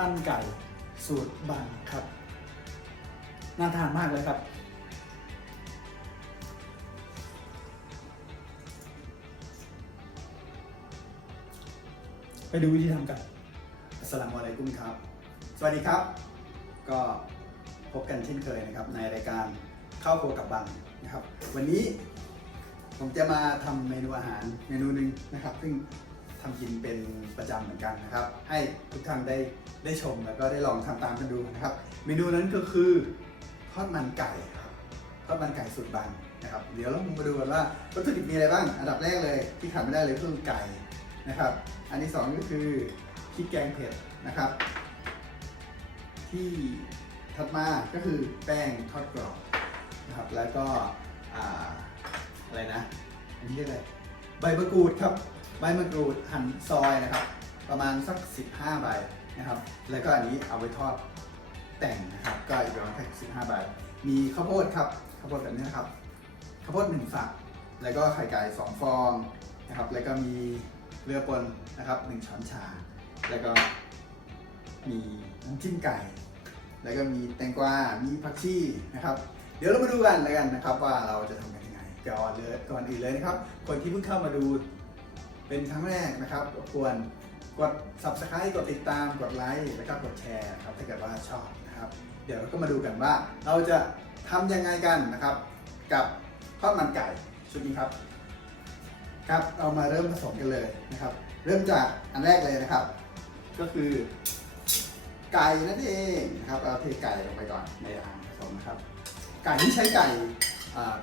มันไก่สูตรบังครับ น่าทานมากเลยครับ ไปดูวิธีทำกันอัสลามอะลัยกุมครับ สวัสดีครับ ก็พบกันเช่นเคยนะครับ ในรายการข้าวครัวกับบังนะครับ วันนี้ผมจะมาทำเมนูอาหารเมนูหนึ่งนะครับ ซึ่ง ทำกินเป็นประจำเหมือนกันนะครับ ให้ทุกท่านได้ได้ชมแล้วก็ได้ลองทำตามกันดูนะครับ เมนูนั้นก็คือทอดมันไก่ครับทอดมันไก่สูตรบังนะครับ เดี๋ยวเรามาดูกันว่าวัตถุดิบมีอะไรบ้าง อันดับแรกเลยที่ขาดไม่ได้เลยคือไก่นะครับ อันที่สองก็คือพริกแกงเผ็ดนะครับ ที่ถัดมาก็คือแป้งทอดกรอบนะครับ แล้วก็ออะไรนะอันนี้เรียกอะไรใบมะกรูดครับ ใบมะกรูดหั่นซอยนะครับ ประมาณสัก 15 ใบนะครับ แล้วก็อันนี้เอาไว้ทอดแต่งนะครับ ก็อีกประมาณแค่15 ใบ มีข้าวโพดครับ ข้าวโพดแบบนี้นะครับ ข้าวโพดหนึ่งฝัก แล้วก็ไข่ไก่สองฟองนะครับ แล้วก็มีเกลือป่นนะครับหนึ่งช้อนชา แล้วก็มีน้ำจิ้มไก่ แล้วก็มีแตงกวา มีผักชีนะครับ เดี๋ยวเรามาดูกันแล้วกันนะครับ ว่าเราจะทำกันยังไงก่อนเลยก่อนอื่นเลยนะครับ คนที่เพิ่งเข้ามาดู เป็นครั้งแรกนะครับรบกวนกด subscribe กดติดตามกดไลค์แล้วก็กดแชร์ครับถ้าเกิดว่าชอบนะครับ เดี๋ยวเราก็มาดูกันว่าเราจะทำยังไงกันนะครับ กับทอดมันไก่ชุดนี้ครับ ครับเรามาเริ่มผสมกันเลยนะครับ เริ่มจากอันแรกเลยนะครับ ก็คือไก่นั่นเองนะครับเราเทไก่ลงไปก่อนในอ่างผสมนะครับ ไก่ที่ใช้ไก่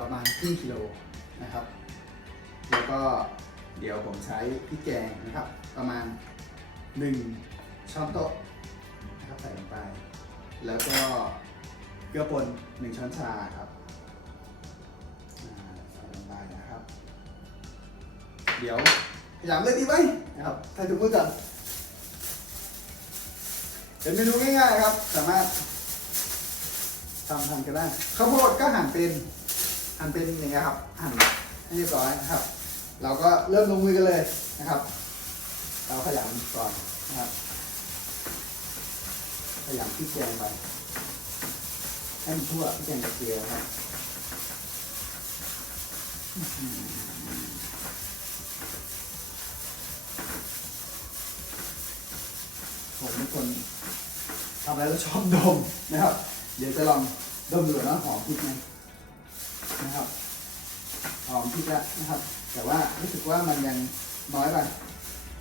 ประมาณครึ่งกิโลนะครับ แล้วก็ เดี๋ยวผมใช้พริกแกงนะครับ ประมาณ 1 ช้อนโต๊ะนะครับใส่ลงไป แล้วก็เกลือป่น1ช้อนชาครับใส่ลงไปนะครับ เดี๋ยวขยำเลยดีไหมนะครับใส่ถุงมือก่อนเป็นเมนูง่ายๆครับ สามารถทำทำกันได้ข้าวโพดก็หั่นเป็นหั่นเป็นอย่างเงี้ยครับหั่นให้เรียบร้อยนะครับ เราก็เริ่มลงมือกันเลยนะครับ เราขยำก่อนนะครับ ขยำพริกแกงไปให้มันทั่วพริกแกงกับเกลือนะครับผมเป็นคนทำอะไรแล้วชอบดมนะครับ เดี๋ยวจะลองดมดูนะหอมพริกไหมนะครับ หอมพริกแล้วนะครับ แต่ว่ารู้สึกว่ามันยังน้อยไป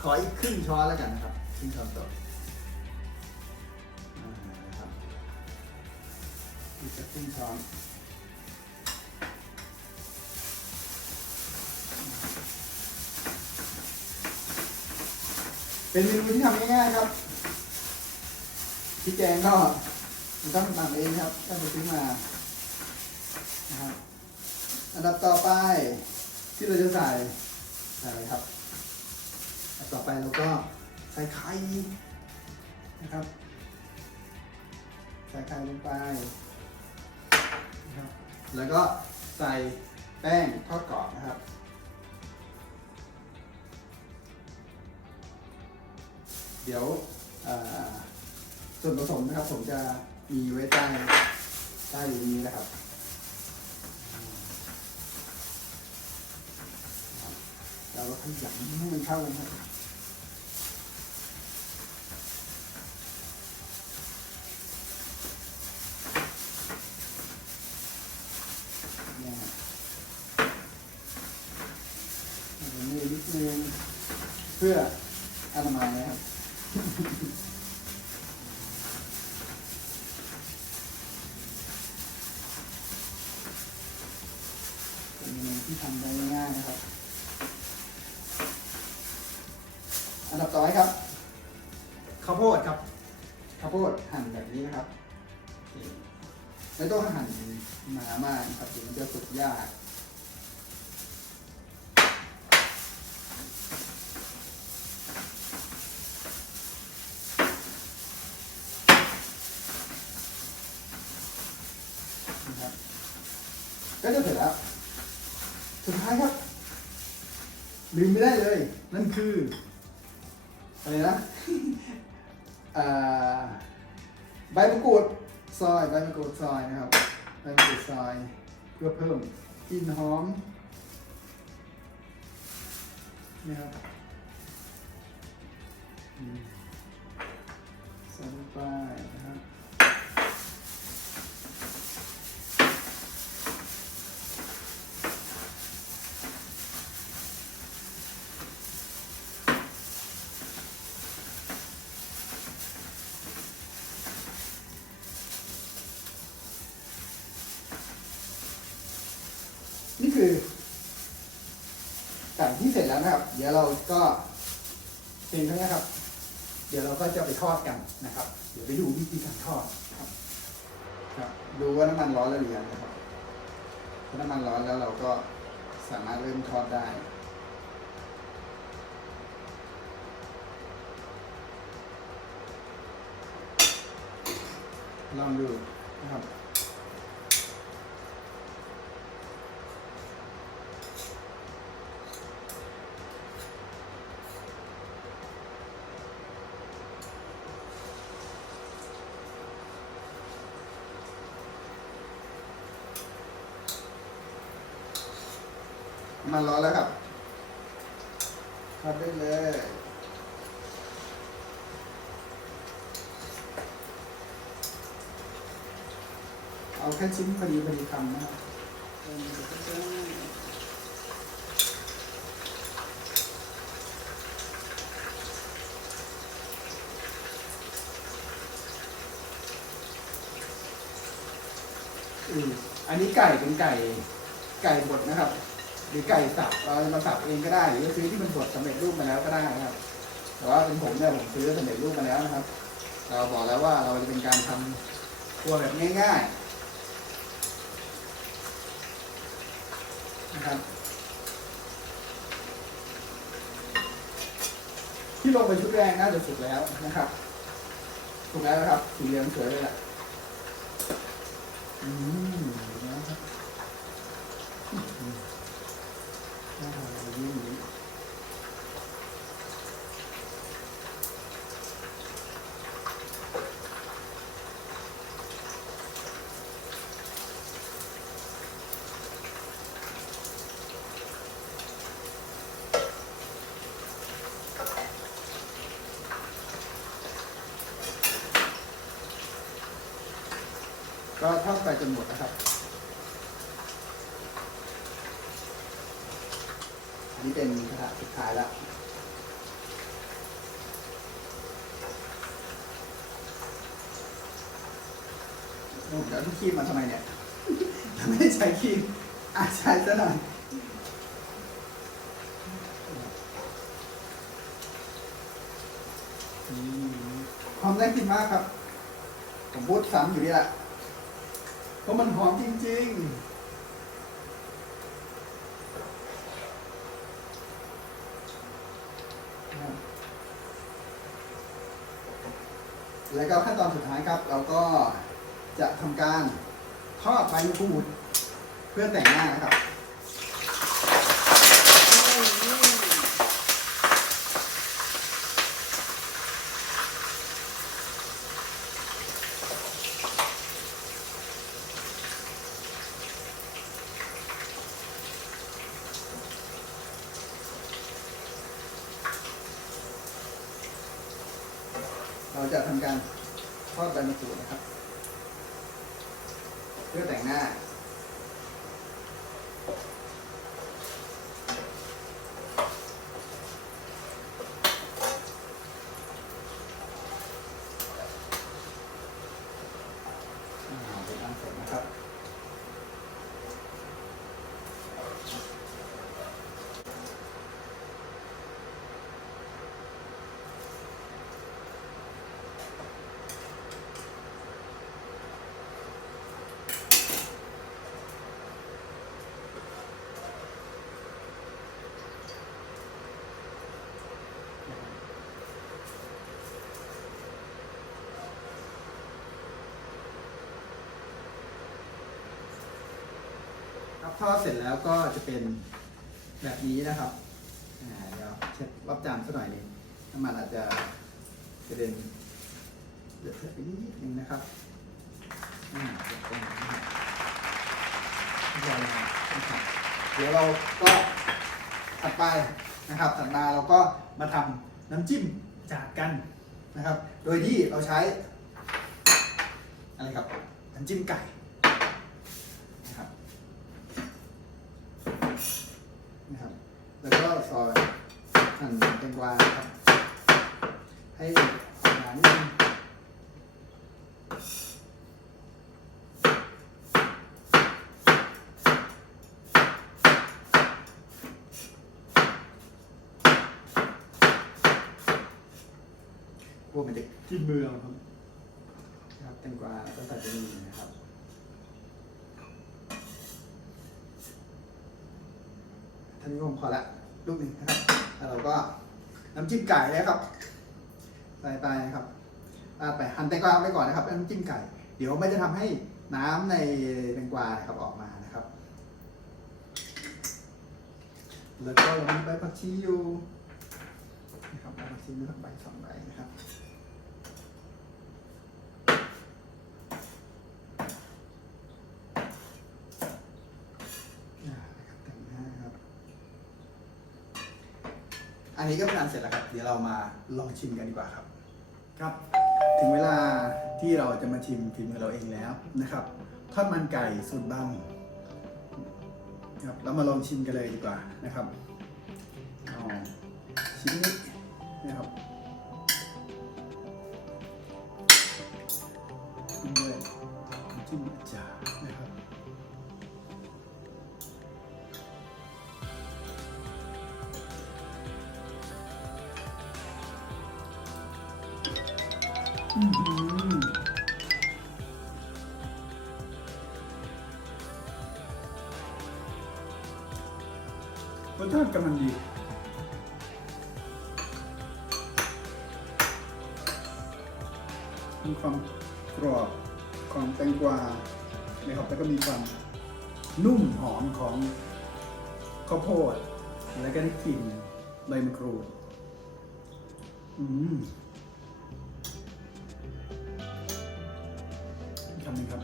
ขออีกครึ่งช้อนแล้วกันนะครับครึ่งช้อนโต๊ะนะครับอีกสักครึ่งช้อนเป็นเมนูที่ทำง่ายๆครับพี่แกงก็มันต้องทำเองครับถ้าไปซื้อมานะครับอันดับต่อไป ที่เราจะใส่ใส่ครับ ต่อไปเราก็ใส่ไข่นะครับ ใส่ไข่ลงไปนะครับ แล้วก็ใส่แป้งทอดกรอบนะครับเดี๋ยวส่วนผสมนะครับผมจะมีไว้ใต้ใต้นี้นะครับ เราขยำให้มันเข้ากันนี่ยครับเอาไปนี่นิดนึงเพื่ออนามัยนะครับเป็นเมนูที่ทำได้ง่ายนะครับ อันดับต่อไปครับข้าวโพดครับข้าวโพดหั่นแบบนี้นะครับไม่ต้องหั่นหนามากนะครับเดี๋ยวมันจะสุกยากนะครับก็จะเสร็จแล้ว สุดท้ายครับลืมไม่ได้เลย นั่นคือ อะไรนะใบมะกรูดซอยใบมะกรูดซอยนะครับใบมะกรูดซอยเพื่อเพิ่มกลิ่นหอมนะครับ ไก่ที่เสร็จแล้วนะครับ เดี๋ยวเราก็เป็นเท่านี้ครับ เดี๋ยวเราก็จะไปทอดกันนะครับ เดี๋ยวไปดูวิธีการทอดครับครับ ดูว่าน้ำมันร้อนแล้วหรือยังนะครับถ้าน้ำมันร้อนแล้วเราก็สามารถเริ่มทอดได้ลองดูนะครับ มันร้อนแล้วครับทอดได้เลยเอาแค่ชิ้นพอดีพอดีคำนะครับอืมอันนี้ไก่เป็นไก่ไก่บดนะครับ หรือไก่สับเราจะมาสับเองก็ได้ หรือซื้อที่มันบดสำเร็จรูปมาแล้วก็ได้นะครับ แต่ว่าเป็นผมเนี่ยผมซื้อสำเร็จรูปมาแล้วนะครับ เราบอกแล้วว่าเราจะเป็นการทำครัวแบบง่ายๆนะครับที่ลงไปชุดแรกน่าจะสุกแล้วนะครับสุกแล้วนะครับสีเหลืองสวยเลยแหละอืม ก็เท่ากันจนหมดนะครับ นนี้เป็นกระทะสุดท้ายแล้วผมจะเอาที่คีบมาทำไมเนี่ยไม่ได้ใช้คีบอะใช้ซะหน่อยหอมน่ากินมากครับ ผมพูดซ้ำอยู่นี่แหละเพราะมันหอมจริง ๆ แล้วก็ขั้นตอนสุดท้ายครับ เราก็จะทำการทอดใบมะกรูดเพื่อแต่งหน้านะครับ จะทำการทอดใบมะกรูดนะครับ เพื่อแต่งหน้า อ่าเป็นอันเสร็จนะครับ ครับ ทอดเสร็จแล้วก็จะเป็นแบบนี้นะครับเดี๋ยวเช็ดรอบจานสักหน่อยนึงน้ำมันอาจจะกระเด็นเดือดไปนิดนึงนะครับอ่าเดี๋ยวนะครับเรียบร้อยแล้วนะครับเดี๋ยวเราก็ถัดไปนะครับถัดมาเราก็มาทำน้ำจิ้มจากกันนะครับ โดยที่เราใช้อะไรครับน้ำจิ้มไก่นะครับนะครับ แล้วก็ซอยหั่นแต งกวาครับ ให้ออกมานิดนึงพวกมันจะกินมือเอาครับครับแตงกวาก็ใส่ไปนี่นะครับท่านนี้ผมขอละลูกหนึ่งนะครับ น้ำจิ้มไก่นะครับใส่ไปนะครับราดไปหั่นแตงกวาไว้ก่อนนะครับน้ำจิ้มไก่ เดี๋ยวมันจะทำให้น้ำในแตงกวานะครับออกมานะครับ แล้วก็เรามีใบผักชีอยู่นะครับใบผักชีมีทั้งใบสองใบนะครับ อ่านะครับแต่งหน้าครับ อั นนี้ก็เป็นอันเสร็จแล้วครับ เดี๋ยวเรามาลองชิมกันดีกว่าครับ ครับ ถึงเวลาที่เราจะมาชิมฝีมือเราเองแล้วนะครับ ทอดมันไก่สูตรบังครับเรามาลองชิมกันเลยดีกว่านะครับเอชิ้นนี้นะครับ รสชาติกำลังดีมีความกรอบของแตงกวานะครับแล้วก็มีความนุ่มหอมของข้าวโพด แล้วก็ได้กลิ่นใบมะกรูด อืม คำหนึ่งครับ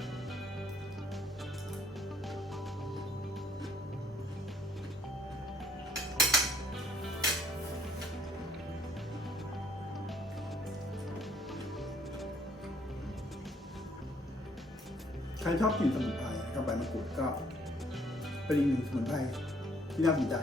ใครชอบกลิ่นสมุนไพรนะครับใบมะกรูดก็เป็นอีกหนึ่งสมุนไพรที่น่าสนใจ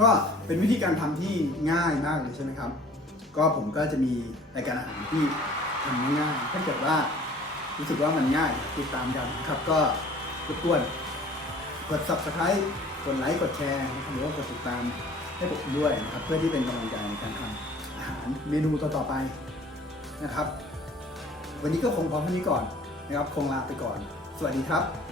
ก็เป็นวิธีการทำที่ง่ายมากเลยใช่ไหมครับ ก็ผมก็จะมีรายการอาหารที่ทำง่ายถ้าเกิดว่ารู้สึกว่ามันง่ายติดตามกันนะครับก็รบกวนกด subscribe กดไลค์กดแชร์หรือว่ากดติดตามให้ผมด้วยนะครับเพื่อที่เป็นกำลังใจในการทำอาหารเมนูต่อๆไปนะครับ วันนี้ก็คงพอเท่านี้ก่อนนะครับ คงลาไปก่อน สวัสดีครับ